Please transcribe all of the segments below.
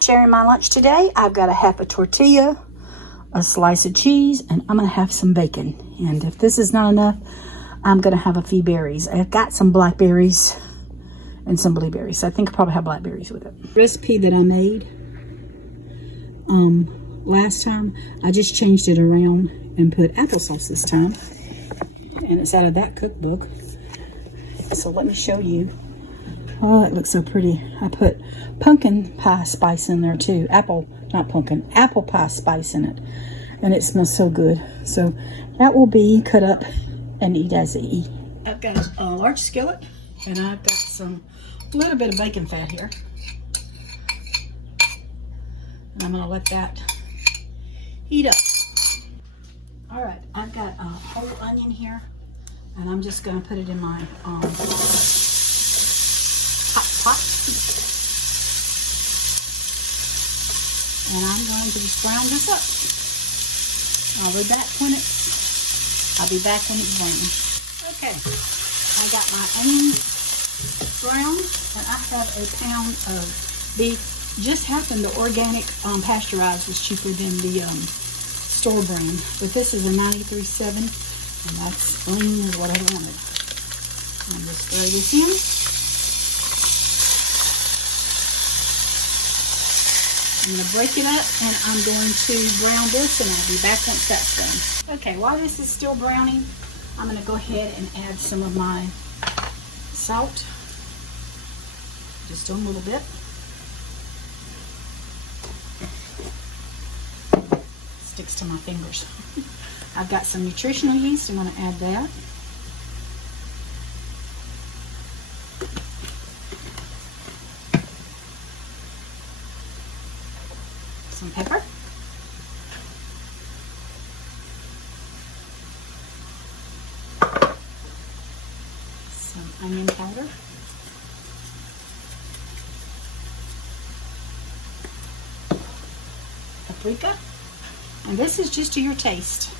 Sharing my lunch today, I've got a half a tortilla, a slice of cheese, and I'm gonna have some bacon. And if this is not enough, I'm gonna have a few berries. I've got some blackberries and some blueberries. So I think I'll probably have blackberries with it. Recipe that I made last time, I just changed it around and put applesauce this time. And it's out of that cookbook. So let me show you. Oh, it looks so pretty. I put pumpkin pie spice in there too. Apple pie spice in it. And it smells so good. So that will be cut up and eat as they eat. I've got a large skillet and I've got a little bit of bacon fat here. And I'm gonna let that heat up. All right, I've got a whole onion here and I'm just gonna put it in my hot pot. And I'm going to just brown this up. I'll be back when it's brown. Okay, I got my onions brown, and I have a pound of beef. Just happened the organic pasteurized was cheaper than the store brand, but this is a 93.7, and that's lean is what I wanted. I'm just throw this in. I'm going to break it up and I'm going to brown this and I'll be back once that's done. Okay, while this is still browning, I'm going to go ahead and add some of my salt. Just a little bit. Sticks to my fingers. I've got some nutritional yeast. I'm going to add that. Some pepper, some onion powder, paprika, and this is just to your taste.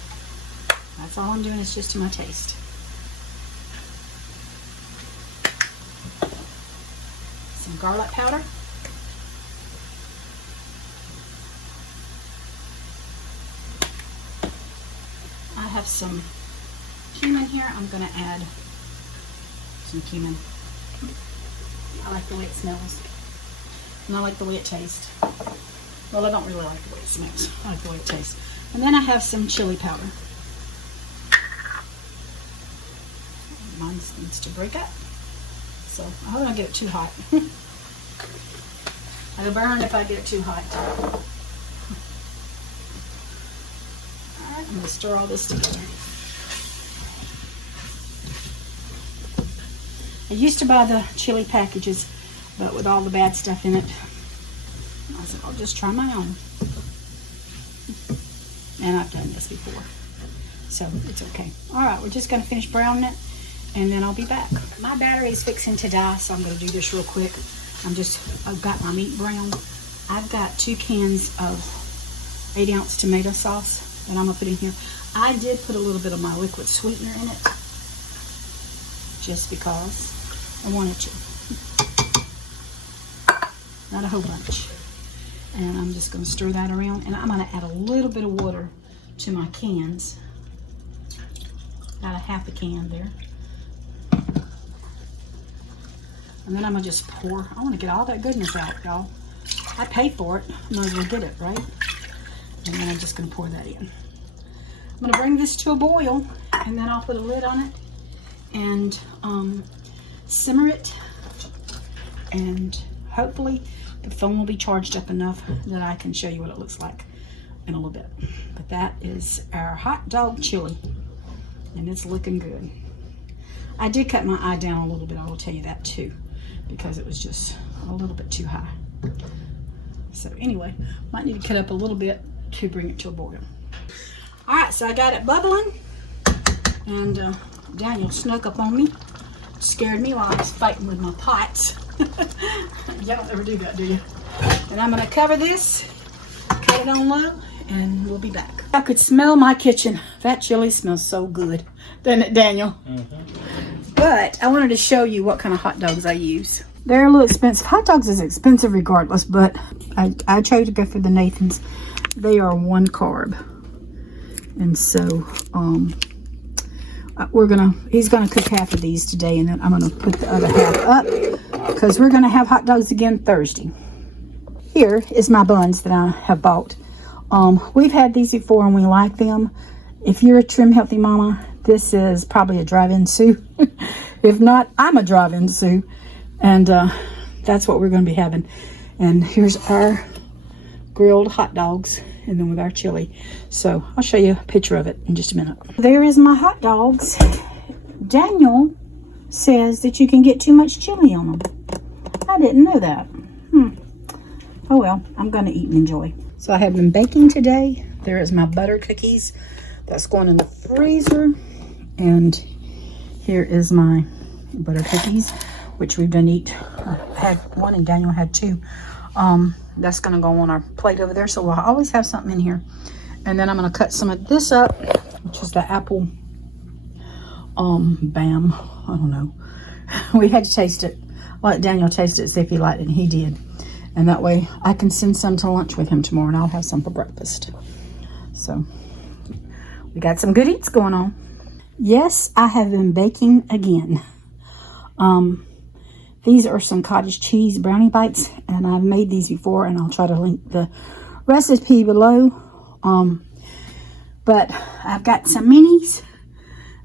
That's all I'm doing, is just to my taste. Some garlic powder. I have some cumin here. I'm going to add some cumin. I like the way it smells. And I like the way it tastes. Well, I don't really like the way it smells. I like the way it tastes. And then I have some chili powder. Mine needs to break up. So I hope I don't get it too hot. It'll burn if I get it too hot. I'm going to stir all this together. I used to buy the chili packages, but with all the bad stuff in it, I said, I'll just try my own. And I've done this before, so it's okay. All right, we're just going to finish browning it, and then I'll be back. My battery is fixing to die, so I'm going to do this real quick. I've got my meat browned. I've got 2 cans of 8-ounce tomato sauce that I'm going to put in here. I did put a little bit of my liquid sweetener in it, just because I wanted to. Not a whole bunch. And I'm just going to stir that around, and I'm going to add a little bit of water to my cans. About a half a can there. And then I'm going to just pour. I want to get all that goodness out, y'all. I paid for it. I might as well get it, right? And then I'm just going to pour that in. I'm going to bring this to a boil, and then I'll put a lid on it and simmer it. And hopefully the phone will be charged up enough that I can show you what it looks like in a little bit. But that is our hot dog chili, and it's looking good. I did cut my eye down a little bit, I will tell you that too, because it was just a little bit too high. So anyway, might need to cut up a little bit to bring it to a boil. All right, so I got it bubbling, and Daniel snuck up on me, scared me while I was fighting with my pots. Y'all don't ever do that, do you? And I'm gonna cover this, cut it on low, and we'll be back. I could smell my kitchen. That chili smells so good. Doesn't it, Daniel? But I wanted to show you what kind of hot dogs I use. They're a little expensive. Hot dogs is expensive regardless, but I chose to go for the Nathan's. They are 1 carb. And so, he's gonna cook half of these today, and then I'm gonna put the other half up because we're gonna have hot dogs again Thursday. Here is my buns that I have bought. We've had these before and we like them. If you're a trim healthy mama, this is probably a drive-in Sue. If not, I'm a drive-in Sue, and that's what we're gonna be having. And here's our grilled hot dogs, and then with our chili. So I'll show you a picture of it in just a minute. There is my hot dogs. Daniel says that you can get too much chili on them. I didn't know that. Oh well, I'm gonna eat and enjoy. So I have been baking today. There is my butter cookies. That's going in the freezer. And here is my butter cookies, which we've done eat. I had 1 and Daniel had 2. That's gonna go on our plate over there, so we'll always have something in here. And then I'm gonna cut some of this up, which is the apple bam, I don't know. We had to taste it. Let Daniel taste it, see if he liked it, and he did. And that way I can send some to lunch with him tomorrow, and I'll have some for breakfast. So we got some good eats going on. Yes, I have been baking again. These are some cottage cheese brownie bites, and I've made these before, and I'll try to link the recipe below. But I've got some minis,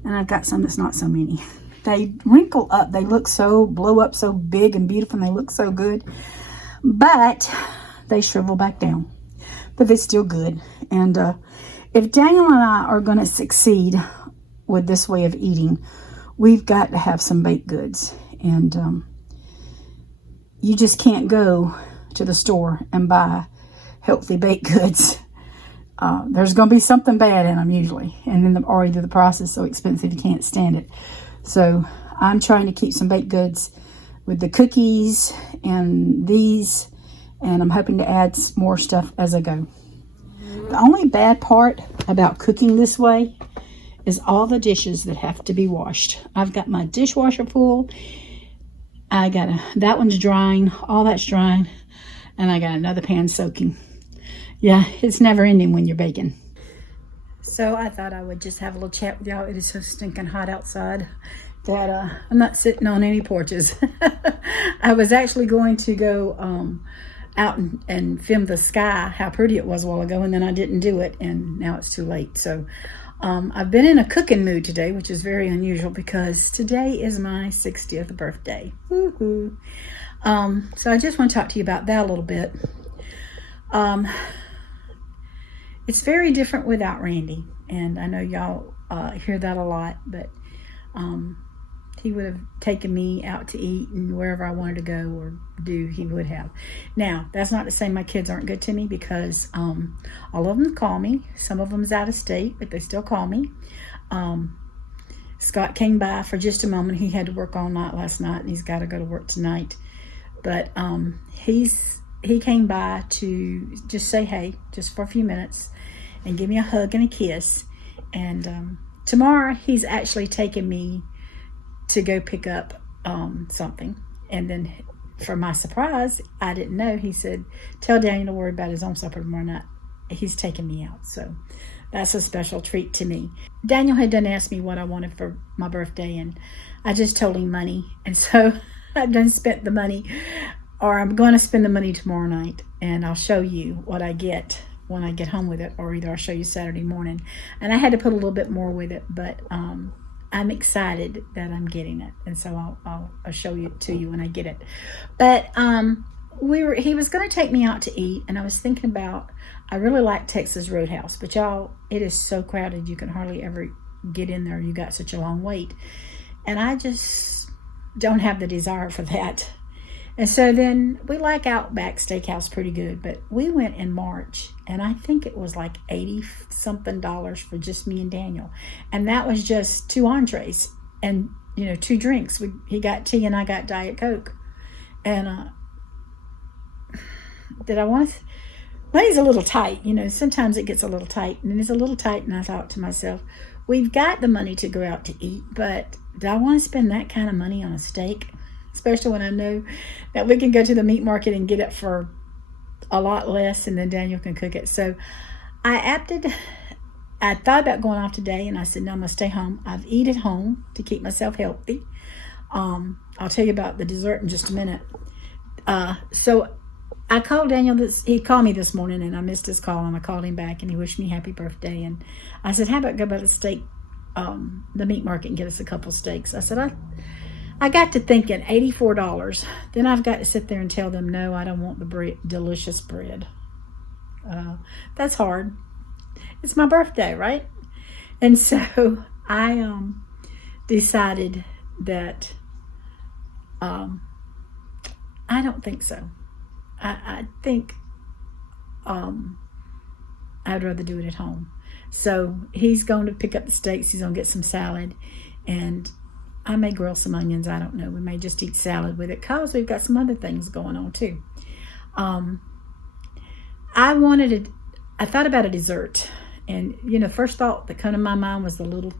and I've got some that's not so mini. They wrinkle up. They look so, blow up so big and beautiful, and they look so good. But they shrivel back down. But they're still good. And if Daniel and I are going to succeed with this way of eating, we've got to have some baked goods. And you just can't go to the store and buy healthy baked goods. There's going to be something bad in them usually. And then or either the price is so expensive you can't stand it. So I'm trying to keep some baked goods with the cookies and these. And I'm hoping to add more stuff as I go. The only bad part about cooking this way is all the dishes that have to be washed. I've got my dishwasher full. That one's drying, all that's drying, and I got another pan soaking. Yeah, it's never ending when you're baking. So I thought I would just have a little chat with y'all. It is so stinking hot outside that I'm not sitting on any porches. I was actually going to go out and film the sky, how pretty it was a while ago, and then I didn't do it, and now it's too late. So I've been in a cooking mood today, which is very unusual because today is my 60th birthday. Woohoo! So I just want to talk to you about that a little bit. It's very different without Randy, and I know y'all hear that a lot, but he would have taken me out to eat and wherever I wanted to go or do, he would have. Now, that's not to say my kids aren't good to me because all of them call me. Some of them's out of state, but they still call me. Scott came by for just a moment. He had to work all night last night, and he's got to go to work tonight. But he came by to just say hey, just for a few minutes, and give me a hug and a kiss. And tomorrow, he's actually taking me to go pick up something. And then for my surprise, I didn't know, he said, tell Daniel to worry about his own supper tomorrow night. He's taking me out. So that's a special treat to me. Daniel had done asked me what I wanted for my birthday, and I just told him money. And so I've done spent the money, or I'm going to spend the money tomorrow night, and I'll show you what I get when I get home with it, or either I'll show you Saturday morning. And I had to put a little bit more with it, but I'm excited that I'm getting it, and so I'll show you to you when I get it. But he was going to take me out to eat, and I was thinking about, I really like Texas Roadhouse, but y'all, it is so crowded you can hardly ever get in there. You got such a long wait, and I just don't have the desire for that. And so then we like Outback Steakhouse pretty good, but we went in March, and I think it was like $80-something for just me and Daniel. And that was just 2 entrees and, 2 drinks. He got tea and I got Diet Coke. And did I want to? Money's a little tight, you know. Sometimes it gets a little tight, and it's a little tight. And I thought to myself, we've got the money to go out to eat, but do I want to spend that kind of money on a steak? Especially when I know that we can go to the meat market and get it for a lot less, and then Daniel can cook it. So I thought about going off today, and I said, no, I'm going to stay home. I've eat at home to keep myself healthy. I'll tell you about the dessert in just a minute. So I called Daniel. He called me this morning, and I missed his call, and I called him back, and he wished me happy birthday. And I said, how about go by the steak, the meat market, and get us a couple steaks? I said, I got to thinking, $84. Then I've got to sit there and tell them, no, I don't want the delicious bread. That's hard. It's my birthday, right? And so I decided that I don't think so. I think I'd rather do it at home. So he's going to pick up the steaks. He's going to get some salad, and I may grill some onions. I don't know. We may just eat salad with it because we've got some other things going on too. I thought about a dessert, and you know, first thought that came to my mind was the little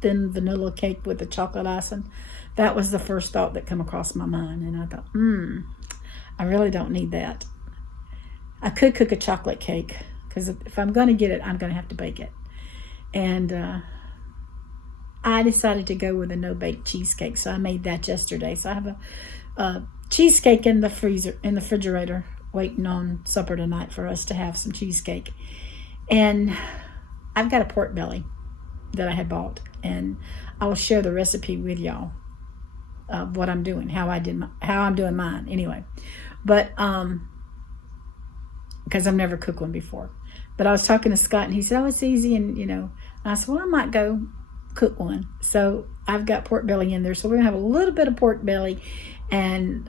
thin vanilla cake with the chocolate icing. That was the first thought that came across my mind, and I thought, I really don't need that. I could cook a chocolate cake, because if I'm going to get it, I'm going to have to bake it. And I decided to go with a no-bake cheesecake, so I made that yesterday. So I have a cheesecake in the refrigerator, waiting on supper tonight for us to have some cheesecake. And I've got a pork belly that I had bought, and I will share the recipe with y'all of what I'm doing, how I'm doing mine anyway. But because I've never cooked one before. But I was talking to Scott, and he said, oh, it's easy. And you know, I said, well, I might go cook one. So I've got pork belly in there, so we're gonna have a little bit of pork belly and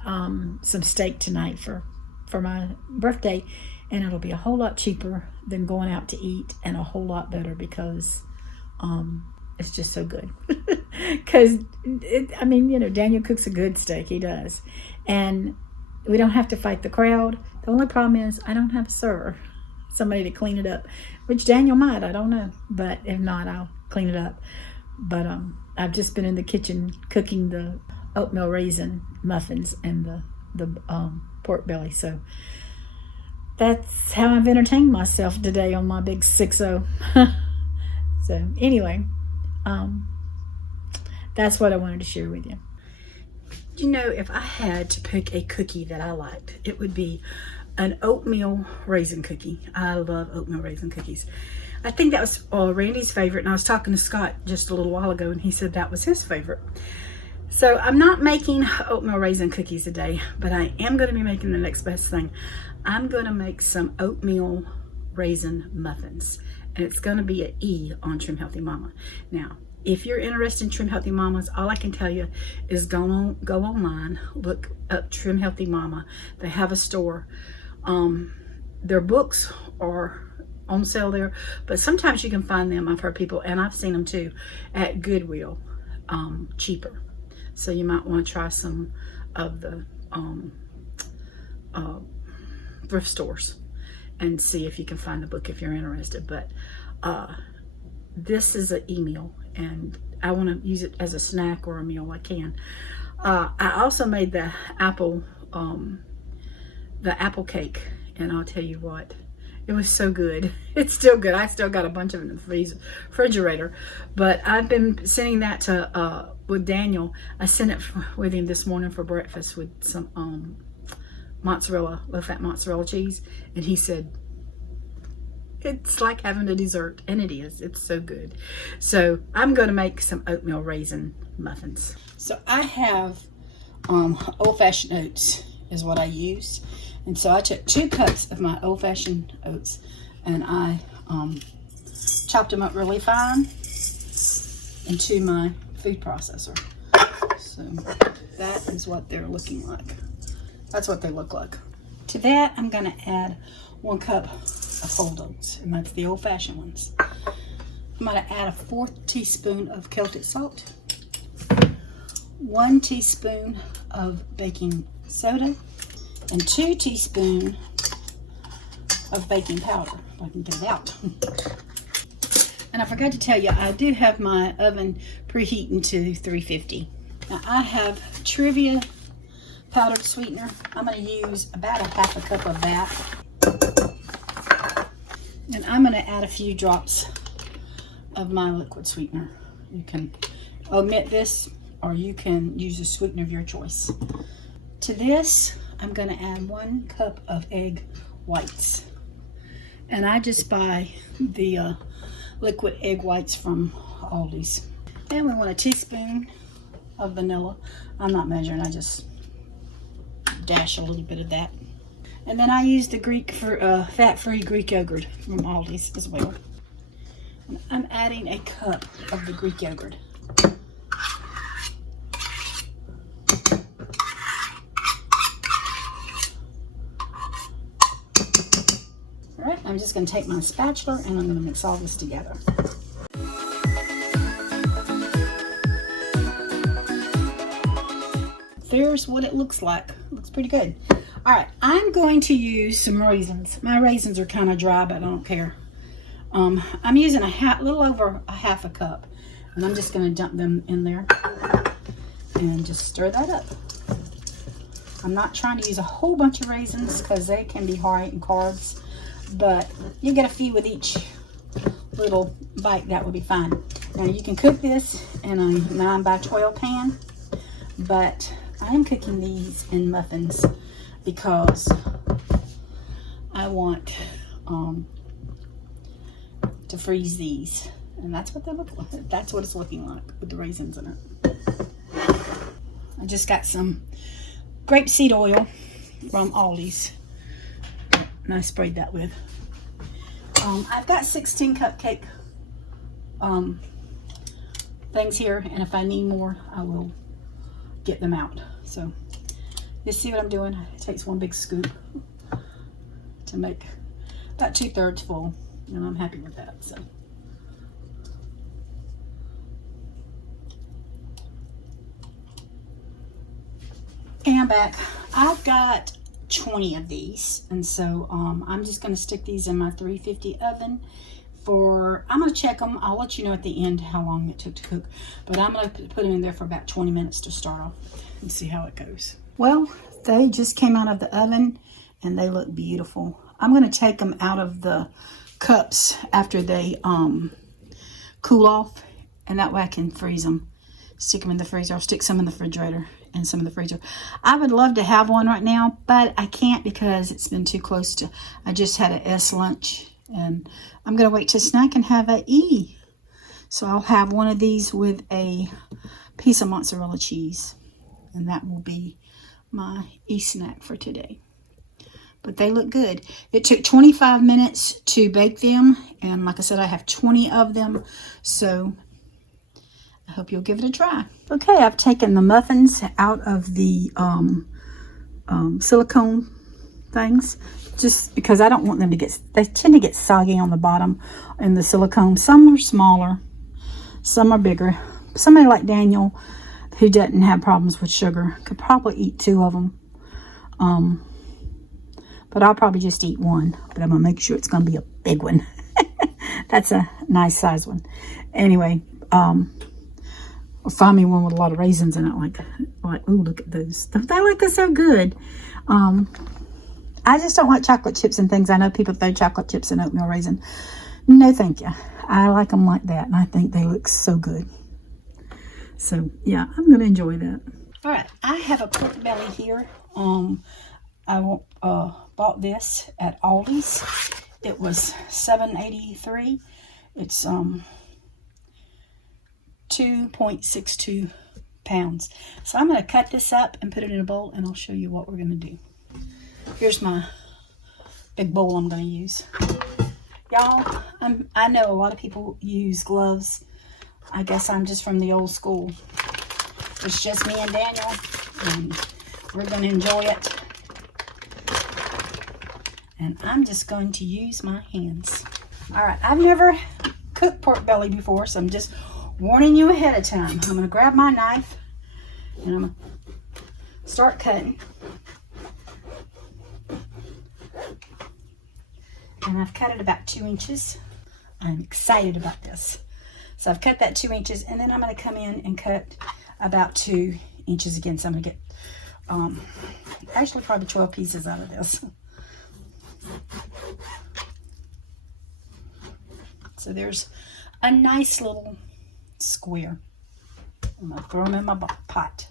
some steak tonight for my birthday, and it'll be a whole lot cheaper than going out to eat, and a whole lot better because it's just so good. Because I mean, you know, Daniel cooks a good steak. He does. And we don't have to fight the crowd. The only problem is I don't have a server, somebody to clean it up, which Daniel might, I don't know. But if not, I'll clean it up. But I've just been in the kitchen cooking the oatmeal raisin muffins and the pork belly. So that's how I've entertained myself today on my big 6-0. So anyway, that's what I wanted to share with you. You know, if I had to pick a cookie that I liked, it would be an oatmeal raisin cookie. I love oatmeal raisin cookies. I think that was Randy's favorite, and I was talking to Scott just a little while ago, and he said that was his favorite. So I'm not making oatmeal raisin cookies today, but I am going to be making the next best thing. I'm going to make some oatmeal raisin muffins, and it's going to be an E on Trim Healthy Mama. Now, if you're interested in Trim Healthy Mamas, all I can tell you is go online, look up Trim Healthy Mama. They have a store. Their books are on sale there, but sometimes you can find them, I've heard people, and I've seen them too, at Goodwill, cheaper. So you might want to try some of the thrift stores and see if you can find the book if you're interested. But this is an e-meal, and I want to use it as a snack or a meal. I can. I also made the apple cake, and I'll tell you what, it was so good. It's still good. I still got a bunch of it in the refrigerator, but I've been sending that to with Daniel. I sent it with him this morning for breakfast with some mozzarella, low-fat mozzarella cheese, and he said it's like having a dessert, and it is. It's so good. So I'm going to make some oatmeal raisin muffins. So I have old-fashioned oats is what I use, and so I took 2 cups of my old-fashioned oats, and I chopped them up really fine into my food processor. So that is what they're looking like. That's what they look like. To that, I'm going to add 1 cup of whole oats, and that's the old-fashioned ones. I'm going to add a 4th teaspoon of Celtic salt, 1 teaspoon of baking soda, and 2 teaspoons of baking powder. If I can get it out. And I forgot to tell you, I do have my oven preheating to 350. Now I have Trivia powdered sweetener. I'm going to use about a half a cup of that. And I'm going to add a few drops of my liquid sweetener. You can omit this, or you can use a sweetener of your choice. To this, I'm going to add 1 cup of egg whites. And I just buy the liquid egg whites from Aldi's. And we want a teaspoon of vanilla. I'm not measuring, I just dash a little bit of that. And then I use the fat-free Greek yogurt from Aldi's as well. And I'm adding a cup of the Greek yogurt. Alright, I'm just going to take my spatula and I'm going to mix all this together. There's what it looks like. It looks pretty good. Alright, I'm going to use some raisins. My raisins are kind of dry, but I don't care. I'm using a little over a half a cup. And I'm just going to dump them in there and just stir that up. I'm not trying to use a whole bunch of raisins because they can be high in carbs. But you get a few with each little bite, that would be fine. Now you can cook this in a 9x12 pan, but I am cooking these in muffins because I want to freeze these, and that's what they look like. That's what it's looking like with the raisins in it. I just got some grapeseed oil from Aldi's. And I sprayed that with. I've got 16 cupcake things here, and if I need more, I will get them out. So, you see what I'm doing? It takes 1 big scoop to make about 2/3 full, and I'm happy with that. So, okay, I'm back. I've got 20 of these, and so I'm just going to stick these in my 350 oven for, I'm going to check them. I'll let you know at the end how long it took to cook, but I'm going to put them in there for about 20 minutes to start off and see how it goes. Well, they just came out of the oven and they look beautiful. I'm going to take them out of the cups after they cool off, and that way I can freeze them, stick them in the freezer. I'll stick some in the refrigerator and some in the freezer. I would love to have one right now, but I can't because it's been too close to, I just had an S lunch, and I'm going to wait to snack and have an E. So I'll have one of these with a piece of mozzarella cheese, and that will be my E snack for today. But they look good. It took 25 minutes to bake them, and like I said, I have 20 of them, so I hope you'll give it a try. Okay, I've taken the muffins out of the silicone things, just because I don't want them to get, they tend to get soggy on the bottom in the silicone. Some are smaller, some are bigger. Somebody like Daniel, who doesn't have problems with sugar, could probably eat 2 of them. But I'll probably just eat 1, but I'm going to make sure it's going to be a big one. That's a nice size one. Anyway, find me one with a lot of raisins in it, like ooh, look at those. Don't they look so good? I just don't like chocolate chips and things. I know people throw chocolate chips in oatmeal raisin. No, thank you. I like them like that, and I think they look so good. So, yeah, I'm going to enjoy that. All right, I have a pork belly here. I bought this at Aldi's. It was $7.83. It's 2.62 pounds. So I'm going to cut this up and put it in a bowl, and I'll show you what we're going to do. Here's my big bowl I'm going to use. Y'all, I know a lot of people use gloves. I guess I'm just from the old school. It's just me and Daniel, and we're going to enjoy it. And I'm just going to use my hands. All right, I've never cooked pork belly before, so I'm just warning you ahead of time. I'm going to grab my knife, and I'm going to start cutting. and I've cut it about 2 inches. I'm excited about this. So I've cut that 2 inches, and then I'm going to come in and cut about 2 inches again. So I'm going to get actually probably 12 pieces out of this. So there's a nice little square. I'm going to throw them in my pot.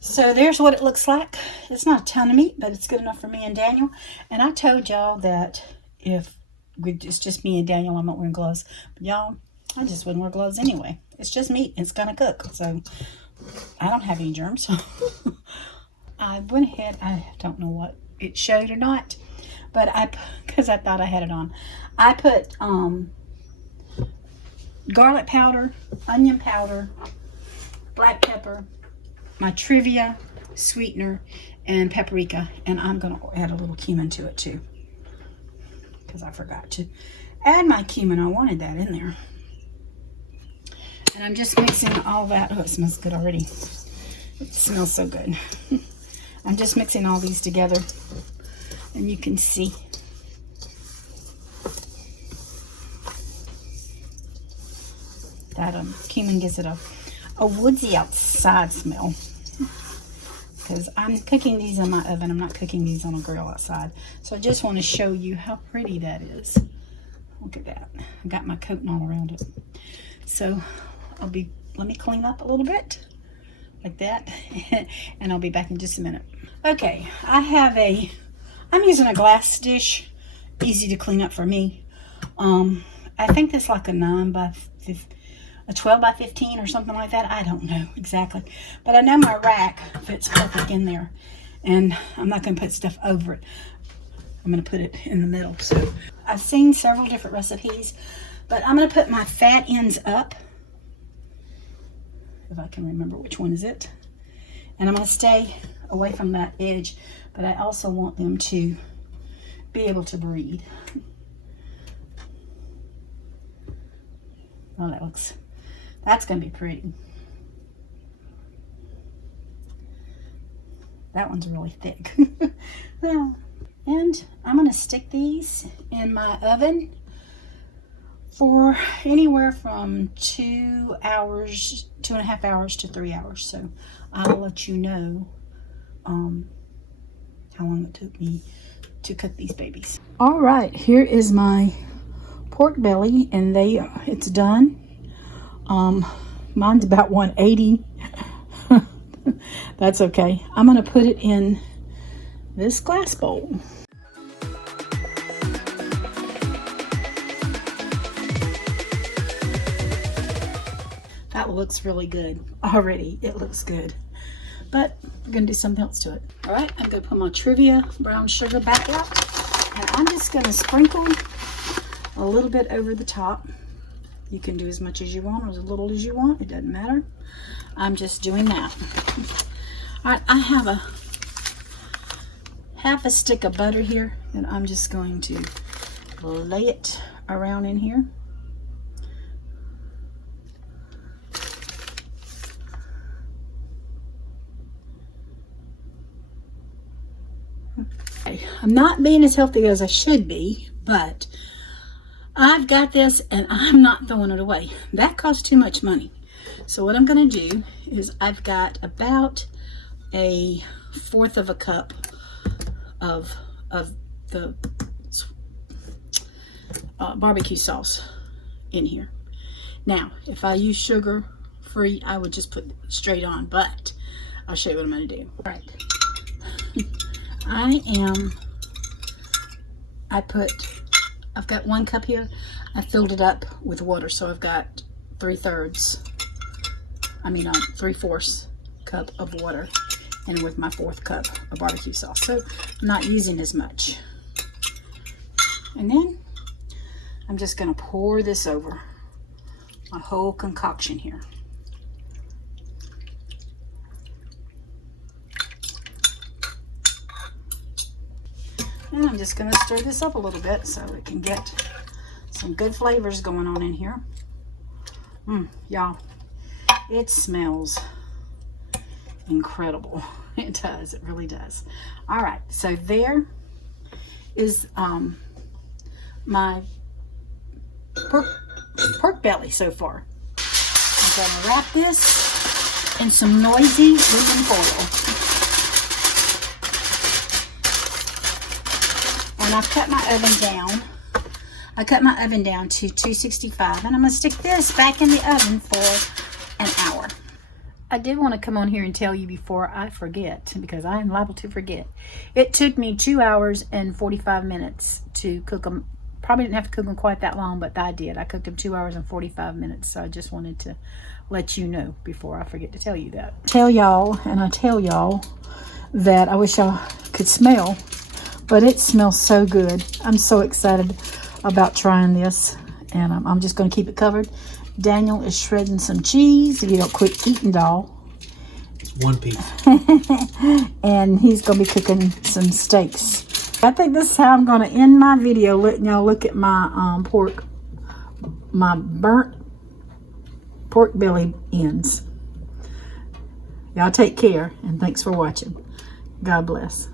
So there's what it looks like. It's not a ton of meat, but it's good enough for me and Daniel. And I told y'all that if it's just me and Daniel, I'm not wearing gloves. But y'all, I just wouldn't wear gloves anyway. It's just meat. It's going to cook. So I don't have any germs. I went ahead. I don't know what it showed or not. But because I thought I had it on. I put garlic powder, onion powder, black pepper, my trivia sweetener, and paprika. And I'm going to add a little cumin to it too, because I forgot to add my cumin. I wanted that in there. And I'm just mixing all that. Oh, it smells good already. It smells so good. I'm just mixing all these together, and you can see that cumin gives it a woodsy outside smell. Because I'm cooking these in my oven. I'm not cooking these on a grill outside. So I just want to show you how pretty that is. Look at that. I got my coating all around it. So let me clean up a little bit like that. And I'll be back in just a minute. Okay, I'm using a glass dish. Easy to clean up for me. I think it's like a 12 by 15 or something like that. I don't know exactly. But I know my rack fits perfect in there. And I'm not going to put stuff over it. I'm going to put it in the middle. So I've seen several different recipes. But I'm going to put my fat ends up. If I can remember which one is it. And I'm going to stay away from that edge. But I also want them to be able to breathe. Oh, that's going to be pretty. That one's really thick. And I'm going to stick these in my oven for anywhere from 2 hours, 2.5 hours to 3 hours. So I'll let you know how long it took me to cook these babies. All right, here is my pork belly, and it's done. Mine's about 180. That's okay. I'm going to put it in this glass bowl. That looks really good. Already, it looks good. But we're going to do something else to it. All right, I'm going to put my Trivia brown sugar back out. And I'm just going to sprinkle a little bit over the top. You can do as much as you want or as little as you want. It doesn't matter. I'm just doing that. All right, I have half a stick of butter here, and I'm just going to lay it around in here. I'm not being as healthy as I should be, but I've got this and I'm not throwing it away. That costs too much money. So what I'm going to do is I've got about 1/4 of a cup of the barbecue sauce in here. Now, if I use sugar free, I would just put it straight on, but I'll show you what I'm going to do. All right. I've got 1 cup here. I filled it up with water, so I've got 3/4 cup of water, and with my 4th cup of barbecue sauce. So I'm not using as much. And then I'm just going to pour this over my whole concoction here. And I'm just going to stir this up a little bit so it can get some good flavors going on in here. Y'all, it smells incredible. It does. It really does. All right. So there is my pork belly so far. I'm going to wrap this in some noisy aluminum foil. And I've cut my oven down. I cut my oven down to 265, and I'm going to stick this back in the oven for an hour. I did want to come on here and tell you before I forget, because I am liable to forget. It took me 2 hours and 45 minutes to cook them. Probably didn't have to cook them quite that long, but I did. I cooked them 2 hours and 45 minutes, so I just wanted to let you know before I forget to tell you that. I tell y'all that I wish y'all could smell, but it smells so good. I'm so excited about trying this, and I'm just going to keep it covered. Daniel is shredding some cheese. If you don't quit eating, doll. It's one piece. And he's going to be cooking some steaks. I think this is how I'm going to end my video, letting y'all look at my my burnt pork belly ends. Y'all take care, and thanks for watching. God bless.